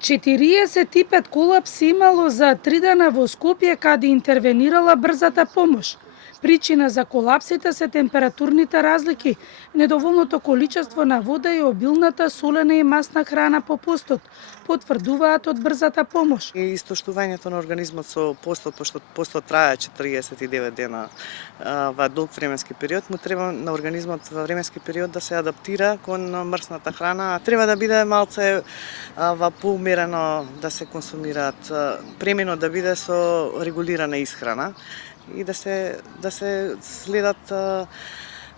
45 колапси имало за 3 дена во Скопје каде интервенирала брзата помош. Причина за колапсите се температурните разлики, недоволното количество на вода и обилната солена и масна храна по постот, потврдуваат од брзата помош. И истоштувањето на организмот со постот, пошто постот трае 49 дена во долг временски период, му треба на организмот во временски период да се адаптира кон мрсната храна. Треба да биде малце во поумерено да се консумираат, премино да биде со регулирана исхрана и да се следат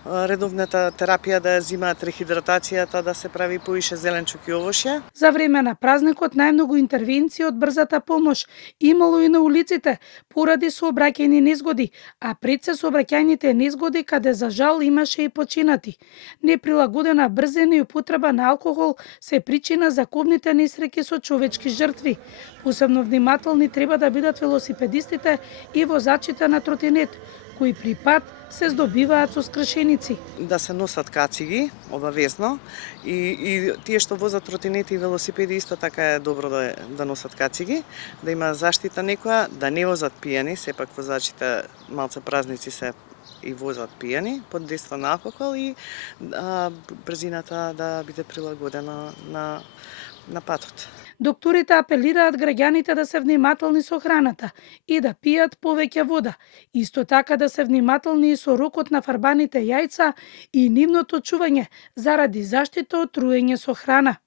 редовната терапија, да ја земаат рехидратацијата, да се прави поише зеленчук и овошје. За време на празникот најмногу интервенции од брзата помош имало и на улиците поради сообраќајни незгоди, а пред се сообраќајните незгоди каде за жал имаше и починати. Неприлагодена брзина и употреба на алкохол се причина за кобните несреќи со човечки жртви. Посебно внимателни треба да бидат велосипедистите и возачите на тротинет, кои при пат се здобиваат со скршеници. Да се носат кациги, обавезно, и тие што возат тротинети и велосипеди исто така е добро да носат кациги, да има заштита некоја, да не возат пијани, сепак возачите малце празници се и возат пијани, под дејство на алкохол и брзината да биде прилагодена на патот. Докторите апелираат граѓаните да се внимателни со храната и да пијат повеќе вода. Исто така да се внимателни и со рокот на фарбаните јајца и нивното чување заради заштита од труење со храна.